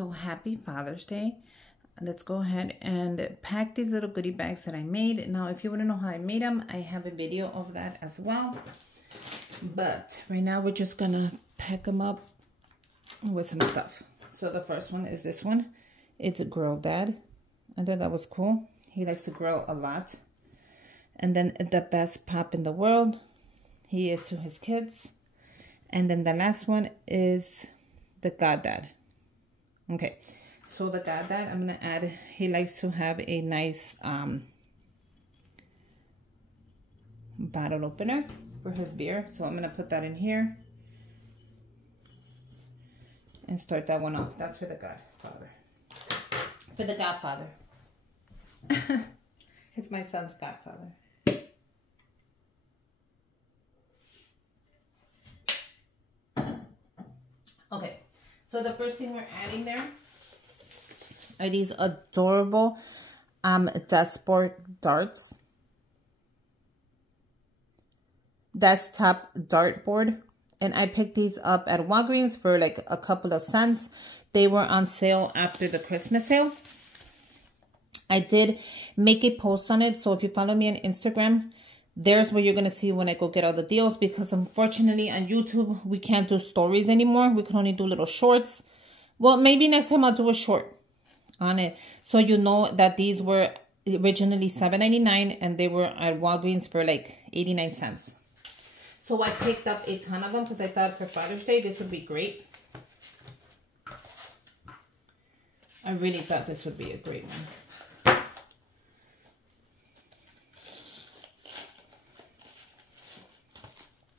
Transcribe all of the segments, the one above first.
So happy Father's Day. Let's go ahead and pack these little goodie bags that I made. Now, if you want to know how I made them, I have a video of that as well. But right now, we're just going to pack them up with some stuff. So the first one is this one. It's a Grill Dad. I thought that was cool. He likes to grill a lot. And then the best pop in the world. He is to his kids. And then the last one is the God Dad. Okay. So the God Dad, I'm going to add, he likes to have a nice bottle opener for his beer. So I'm going to put that in here. And start that one off. That's for the Godfather. For the Godfather. It's my son's Godfather. Okay, so the first thing we're adding there are these adorable desktop dartboard. And I picked these up at Walgreens for like a couple of cents. They were on sale after the Christmas sale. I did make a post on it. So if you follow me on Instagram, there's where you're going to see when I go get all the deals. Because unfortunately on YouTube, we can't do stories anymore. We can only do little shorts. Well, maybe next time I'll do a short on it. So you know that these were originally $7.99 and they were at Walgreens for like 89 cents. So I picked up a ton of them because I thought for Father's Day, this would be great. I really thought this would be a great one.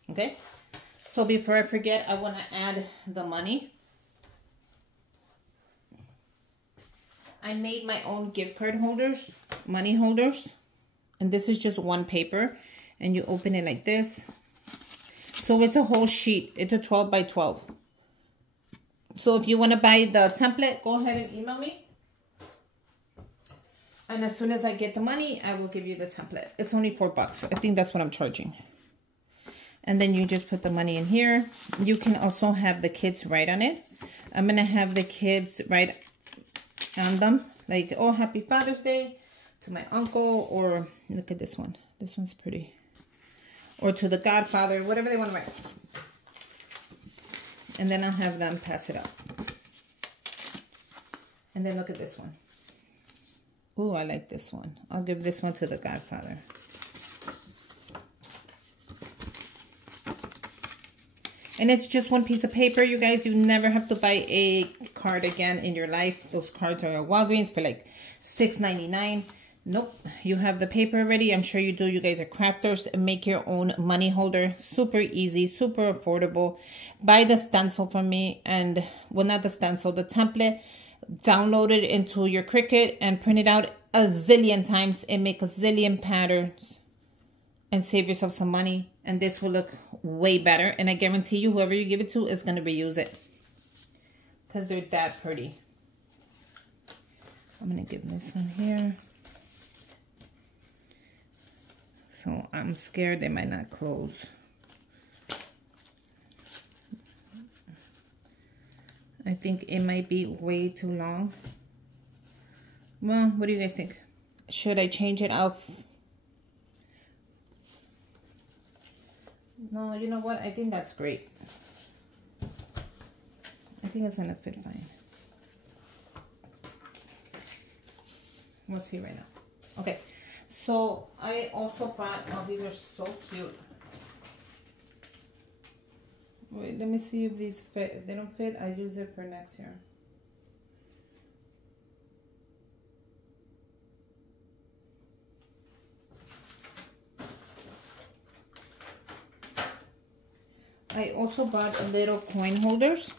Okay. So before I forget, I want to add the money. I made my own gift card holders, money holders. And this is just one paper. And you open it like this. So it's a whole sheet. It's a 12 by 12. So if you want to buy the template, go ahead and email me. And as soon as I get the money, I will give you the template. It's only $4. I think that's what I'm charging. And then you just put the money in here. You can also have the kids write on it. I'm going to have the kids write on them. Like, oh, happy Father's Day to my uncle. Or look at this one. This one's pretty. Or to the Godfather, whatever they want to write. And then I'll have them pass it up. And then look at this one. Ooh, I like this one. I'll give this one to the Godfather. And it's just one piece of paper, you guys. You never have to buy a card again in your life. Those cards are at Walgreens for like $6.99. Nope, you have the paper already. I'm sure you do. You guys are crafters. Make your own money holder. Super easy, super affordable. Buy the stencil from me and, well, not the stencil, the template. Download it into your Cricut and print it out a zillion times and make a zillion patterns and save yourself some money. And this will look way better. And I guarantee you, whoever you give it to is going to reuse it because they're that pretty. I'm going to give this one here. So I'm scared they might not close. I think it might be way too long. Well, what do you guys think? Should I change it out? No, you know what? I think that's great. I think it's gonna fit fine. We'll see right now. Okay. So I also bought, oh, these are so cute. Wait, let me see if these fit. If they don't fit, I use it for next year. I also bought a little coin holders.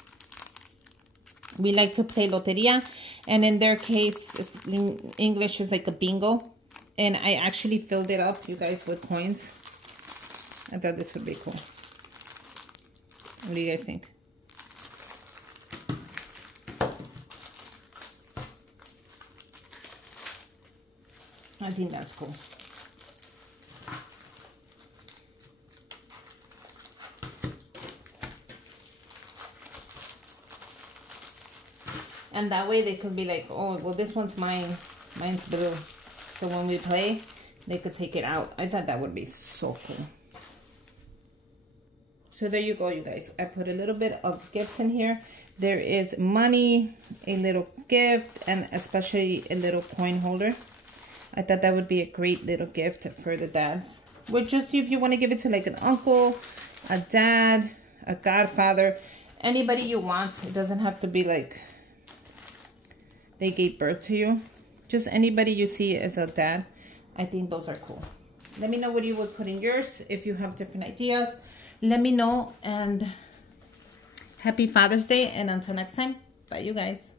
We like to play loteria, and in their case, in English is like a bingo. And I actually filled it up, you guys, with coins. I thought this would be cool. What do you guys think? I think that's cool. And that way they could be like, oh, well, this one's mine. Mine's blue. So when we play, they could take it out. I thought that would be so cool. So there you go, you guys. I put a little bit of gifts in here. There is money, a little gift, and especially a little coin holder. I thought that would be a great little gift for the dads. But just if you want to give it to like an uncle, a dad, a godfather, anybody you want. It doesn't have to be like they gave birth to you. Just anybody you see as a dad. I think those are cool. Let me know what you would put in yours. If you have different ideas, let me know. And happy Father's Day. And until next time, bye you guys.